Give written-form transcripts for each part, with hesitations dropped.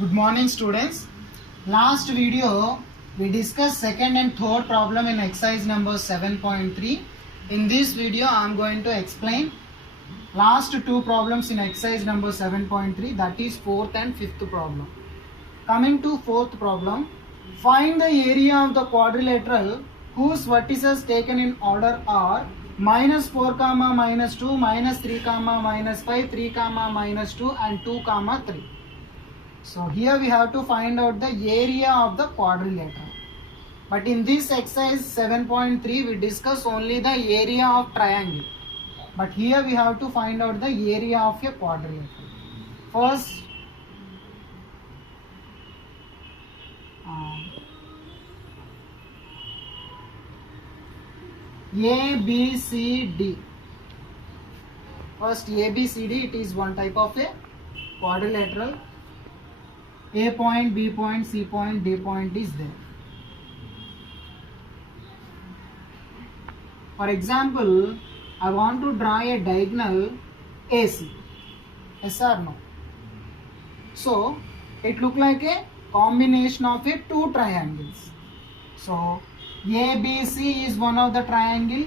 Good morning students. Last video we discussed second and third problem in exercise number 7.3. In this video I am going to explain last two problems in exercise number 7.3, that is fourth and fifth problem. Coming to fourth problem, find the area of the quadrilateral whose vertices taken in order are -4, -2, -3, -5, 3, -2 and 2, 3. So here we have to find out the area of the quadrilateral. But in this exercise 7.3 we discuss only the area of triangle. But here we have to find out the area of a quadrilateral. First, ABCD. First ABCD, it is one type of a quadrilateral. A point, B point, C point, D point is there. For example, I want to draw a diagonal AC. Yes or no? So it look like a combination of a two triangles. So ABC is one of the triangle,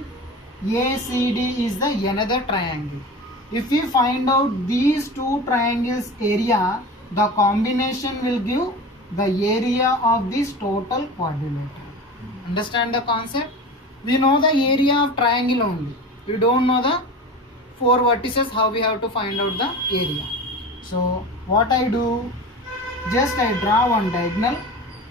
ACD is the another triangle. If we find out these two triangles area, the combination will give the area of this total quadrilateral. Understand the concept? We know the area of triangle only. We don't know the four vertices, how we have to find out the area. So what I do, just I draw one diagonal.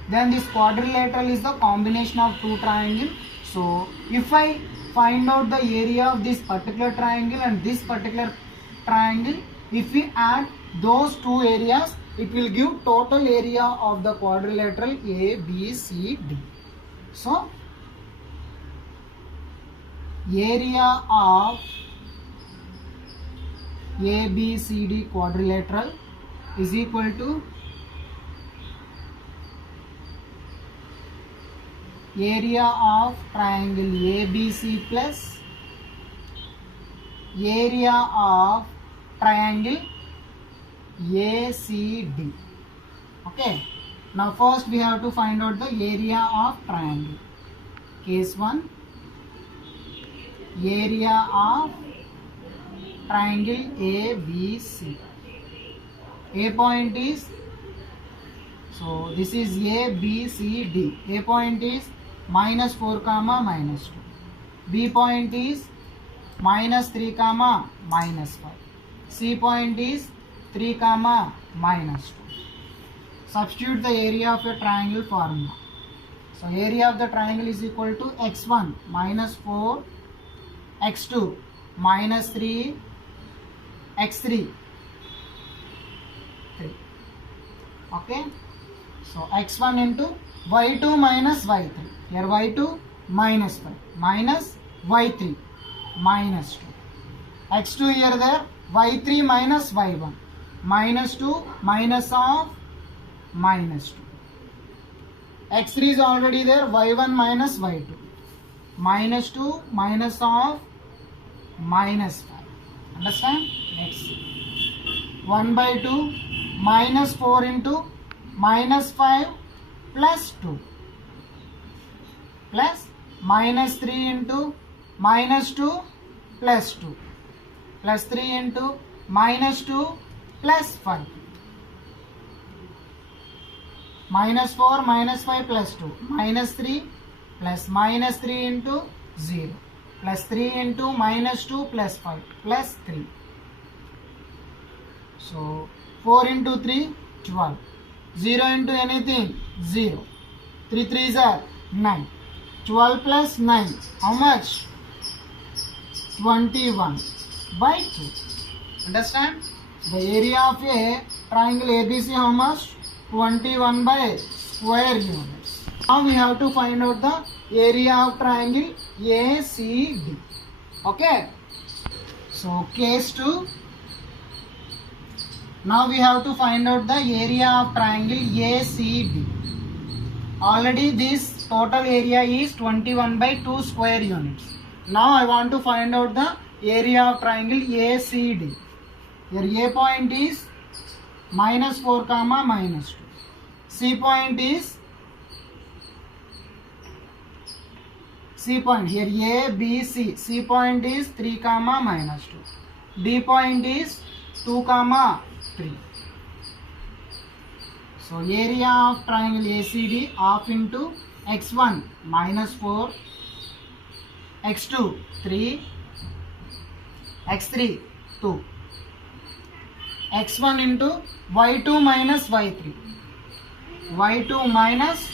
Then this quadrilateral is the combination of two triangles. So if I find out the area of this particular triangle and this particular triangle, if we add those two areas, it will give total area of the quadrilateral ABCD. So area of ABCD quadrilateral is equal to area of triangle ABC plus area of triangle ACD. Okay. Now first we have to find out the area of triangle. Case 1, area of triangle ABC. A point is, so this is ABCD. A point is -4, -2. B point is -3, -5. C point is 3, -2. Substitute the area of a triangle formula. So area of the triangle is equal to x1 -4, x2 -3, x3 3. Okay. So x1 into y2 minus y3. Here y2 -5 minus y3 -2. x2 here there y3 minus y1 -2 minus of -2. x3 is already there, y1 minus y2 -2 minus of -5. Understand? Next 1/2 -4 into -5 plus 2 plus -3 into -2 plus 2 plus 3 into -2 plus 5 -4 -5 plus 2 -3 plus -3 into 0 plus 3 into -2 plus 5 plus 3. So 4 into 3 12. 0 into anything 0. 3 3s are 9. 12 plus 9, how much? 21/2. Understand? The area of a triangle ABC how much? 21 by square units. Now we have to find out the area of triangle ACD. Okay. So case 2. Now we have to find out the area of triangle ACD. Already this total area is 21/2 square units. Now I want to find out the area of triangle ACD. Here A point is -4 comma -2. C point is here A, B, C. C point is 3 comma -2. D point is 2 comma 3. So area of triangle ACD half into x1 -4, x2 3, x3 2, x1 into y2 minus y3, y2 minus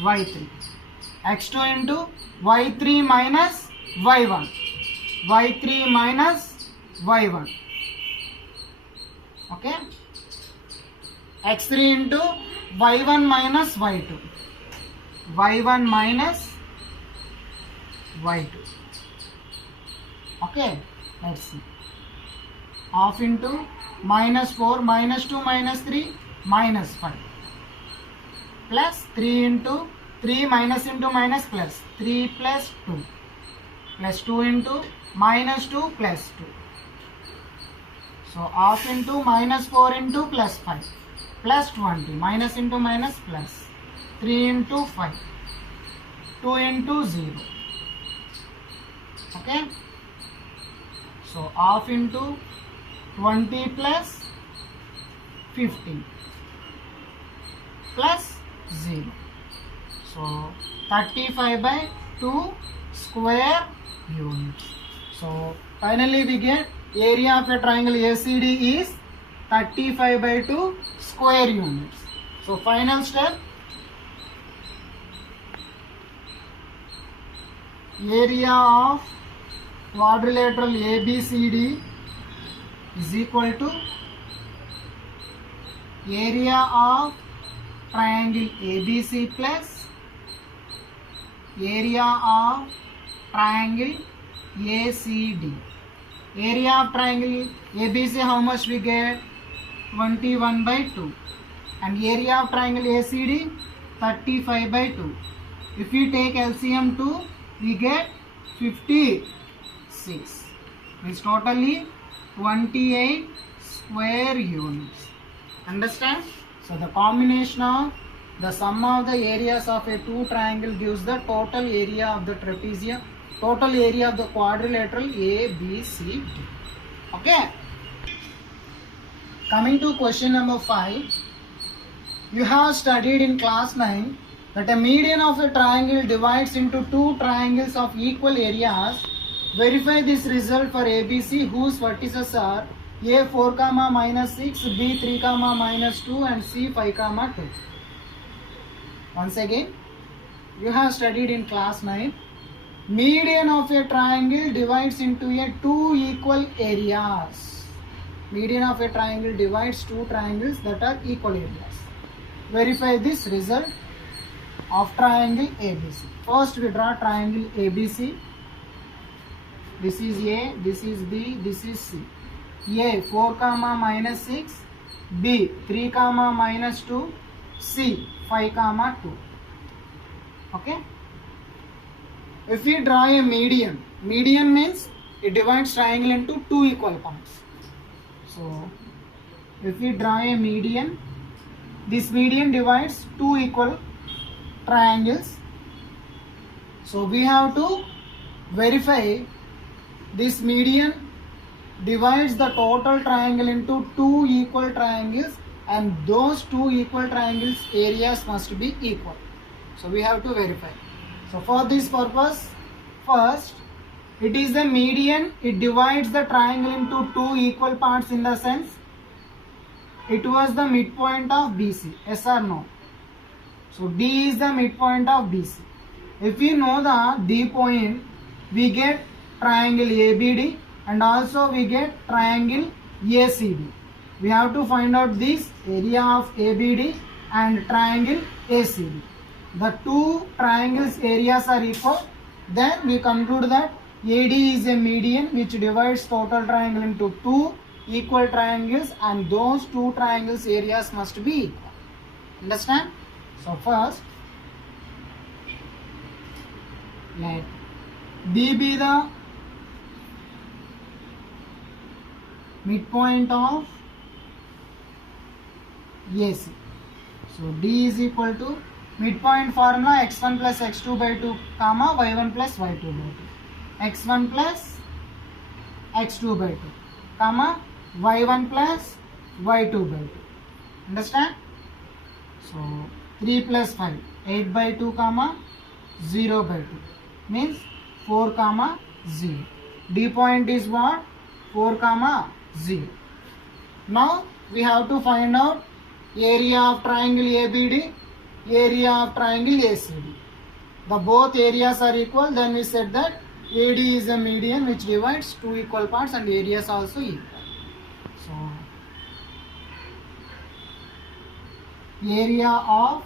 y3, x2 into y3 minus y1, y3 minus y1. Okay, x3 into y1 minus y2, y1 minus y2. Okay, let's see. Half into -4, -2 minus 3, -5, plus 3 into 3 minus into minus plus 3 plus 2, plus 2 into -2 plus 2. So half into -4 into plus 5 plus 20, minus into minus plus 3 into 5, 2 into 0. Okay, so half into 20 plus 15 plus 0. So 35/2 square units. So finally we get area of a triangle ACD is 35/2 square units. So final step, area of quadrilateral ABCD is equal to area of triangle ABC plus area of triangle ACD. Area of triangle ABC, how much we get? 21/2. And area of triangle ACD 35/2. If we take LCM 2, we get 56. Means totally 28 square units. Understand? So the combination of the sum of the areas of a two triangle gives the total area of the trapezium, total area of the quadrilateral ABCD. Okay. Coming to question number 5. You have studied in class 9 that a median of a triangle divides into two triangles of equal areas. Verify this result for ABC whose vertices are A 4, -6, B 3, -2 and C 5, 2. Once again, you have studied in class 9. Median of a triangle divides into two equal areas. Median of a triangle divides two triangles that are equal areas. Verify this result of triangle ABC. First we draw triangle ABC. This is A, this is B, this is C. A 4, -6, B 3, -2, C 5, 2. Okay. If we draw a median, median means it divides triangle into two equal parts. So if we draw a median, this median divides two equal triangles. So we have to verify this median divides the total triangle into two equal triangles, and those two equal triangles areas must be equal. So we have to verify. So for this purpose, first it is the median, it divides the triangle into two equal parts in the sense it was the midpoint of BC. Yes or no? So D is the midpoint of BC. If we know the D point, we get triangle ABD and also we get triangle ACD. We have to find out this area of ABD and triangle ACD. The two triangles areas are equal. Then we conclude that AD is a median which divides total triangle into two equal triangles, and those two triangles areas must be equal. Understand? So first, let D be the midpoint of AC. So D is equal to midpoint formula x1 plus x2 by 2 comma y1 plus y2 by 2. x1 plus x2 by 2 comma y1 plus y2 by 2. Understand? So 3 plus 5, 8 by 2 comma 0 by 2 means 4 comma 0. D point is what? 4 comma 0. Now we have to find out area of triangle ABD, area of triangle ACD. The both areas are equal, then we said that AD is a median which divides two equal parts and areas also equal. So area of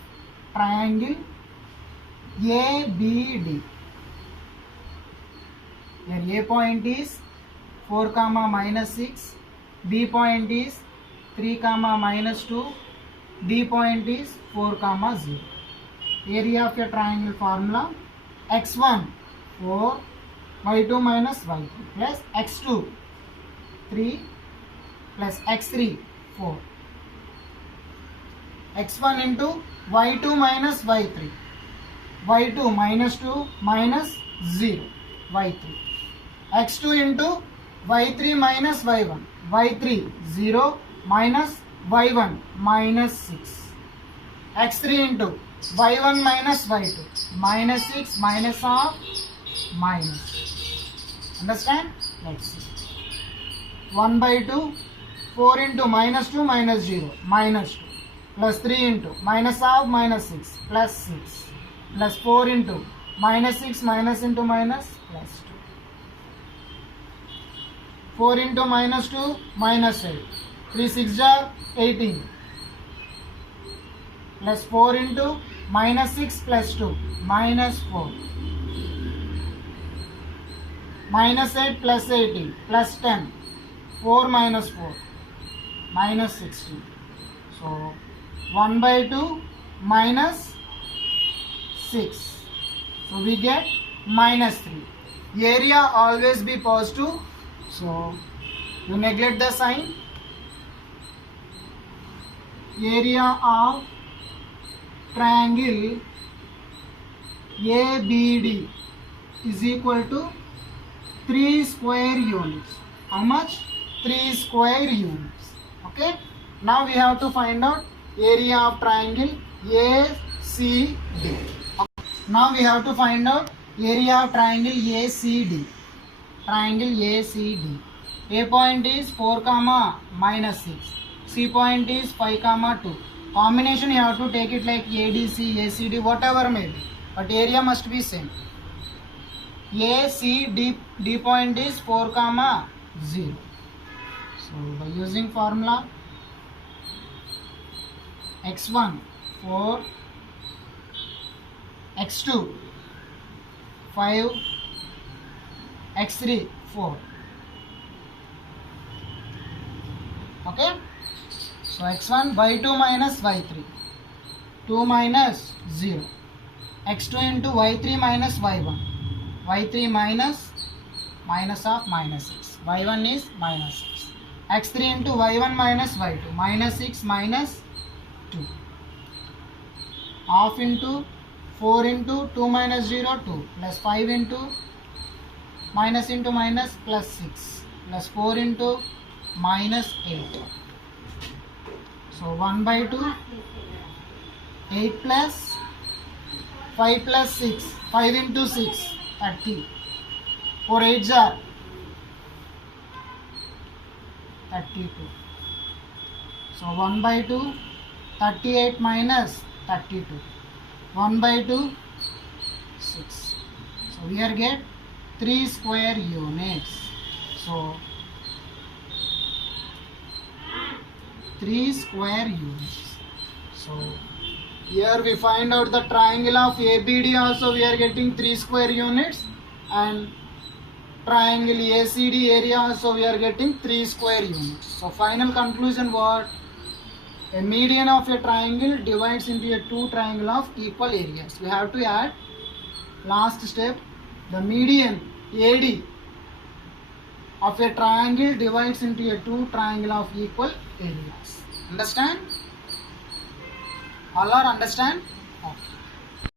triangle ABD. Here A point is 4 comma minus 6, B point is 3 comma minus 2, D point is 4 comma 0. Area of a triangle formula x1 4, y2 minus y2 plus x2 3 plus x3 4. x1 into y2 minus y3, y2 minus 2 minus 0, y3. x2 into y3 minus y1, y3 0 minus y1 minus 6. x3 into y1 minus y2, minus 6 minus of minus. Understand? Let's see. 1 by 2, 4 into minus 2 minus 0, minus 2. Plus 3 into minus of minus 6, plus 6. Plus 4 into minus 6 minus into minus, plus 2. 4 into minus 2 minus 8. 3 6 are 18. Plus 4 into minus 6 plus 2 minus 4. Minus 8 plus 18 plus 10. 4 minus 4 minus 16. So 1 by 2 minus 6. So we get minus 3. Area always be positive. So you neglect the sign. Area of triangle ABD is equal to 3 square units. How much? 3 square units. Okay. Now we have to find out area of triangle ACD. Now we have to find out area of triangle ACD. Triangle ACD. A point is 4 comma minus 6. C point is 5 comma 2. Combination you have to take it like ADC, ACD, whatever may be. But area must be same. ACD, D point is 4 comma 0. So by using formula x1 4, x2 5, x3 4. Okay. So x1 y2 minus y3, 2 minus 0. x2 into y3 minus y1, y3 minus minus of minus 6, y1 is minus 6. x3 into y1 minus y2, minus 6 minus 2. Half into 4 into 2 minus 0, 2 plus 5 into minus plus 6 plus 4 into minus 8. So 1 by 2, 8 plus 5 plus 6, 5 into 6, 30. 4 8s are 32. So 1 by 2, 38 minus 32. 1 by 2, 6. So here get 3 square units. So 3 square units. So here we find out the triangle of ABD also we are getting 3 square units, and triangle ACD area also we are getting 3 square units. So final conclusion what? A median of a triangle divides into a two triangle of equal areas. We have to add last step, the median AD of a triangle divides into a two triangle of equal areas. Understand? All are understand? Okay.